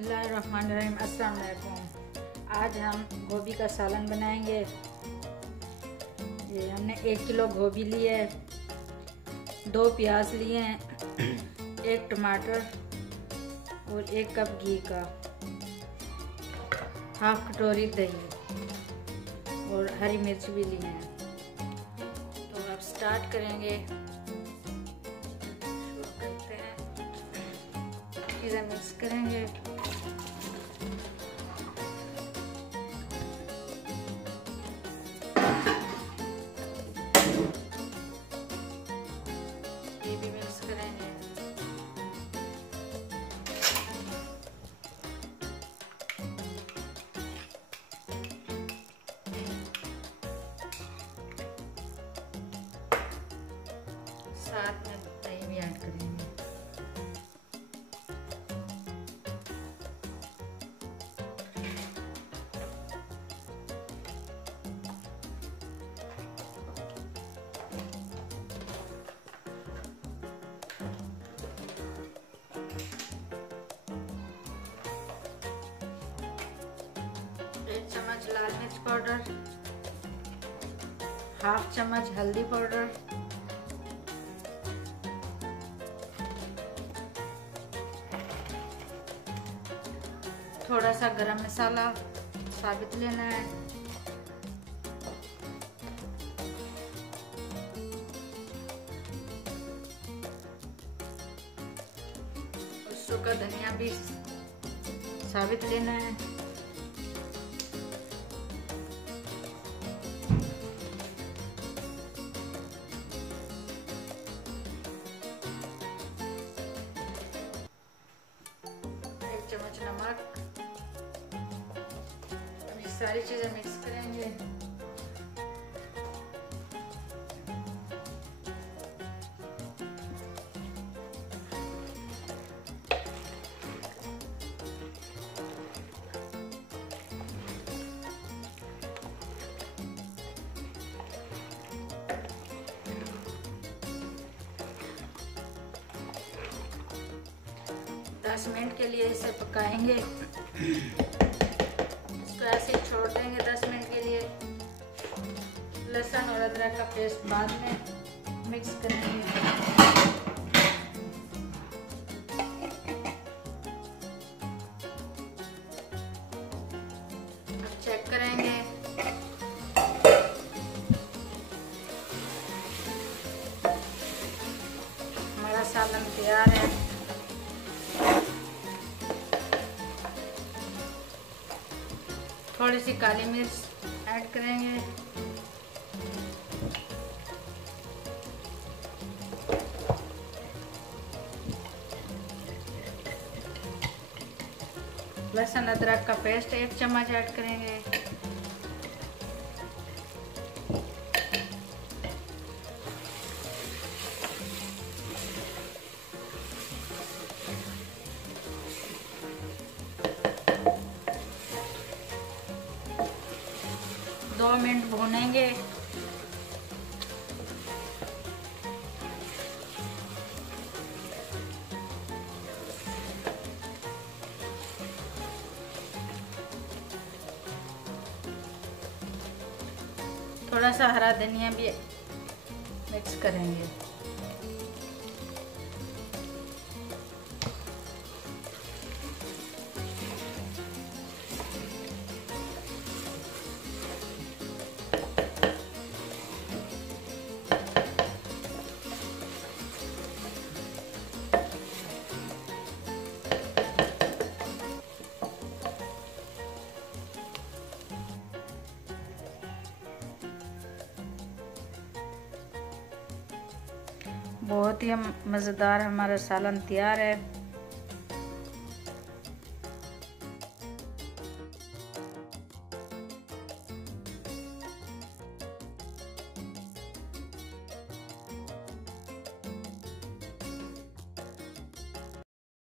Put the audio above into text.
बिस्मिल्लाहिर्रहमानिर्रहीम। अस्सलाम वालेकुम। आज हम गोभी का सालन बनाएंगे। ये हमने 1 किलो गोभी ली है, 2 प्याज लिए हैं, 1 टमाटर और 1 कप घी का, हाफ कटोरी दही और हरी मिर्च भी लिए हैं। तो अब स्टार्ट करेंगे, शुरू करते हैं। चीज़ें मिक्स करेंगे। ये भी मिक्स करेंगे। साथ में दही भी ऐड करेंगे। एक चम्मच लाल मिर्च पाउडर, हाफ चम्मच हल्दी पाउडर, थोड़ा सा गरम मसाला साबित लेना है, और सूखा धनिया भी साबित लेना है। चम्मच नमक। ये सारी चीजें मिक्स करेंगे। दस मिनट के लिए इसे पकाएंगे। इसको ऐसे ही छोड़ देंगे 10 मिनट के लिए। लहसुन और अदरक का पेस्ट बाद में मिक्स करेंगे। अब चेक करेंगे। हमारा सालन तैयार है। थोड़ी सी काली मिर्च ऐड करेंगे। लहसुन अदरक का पेस्ट 1 चम्मच ऐड करेंगे। दो मिनट भूनेंगे। थोड़ा सा हरा धनिया भी मिक्स करेंगे। बहुत ही मज़ेदार हमारा सालन तैयार है।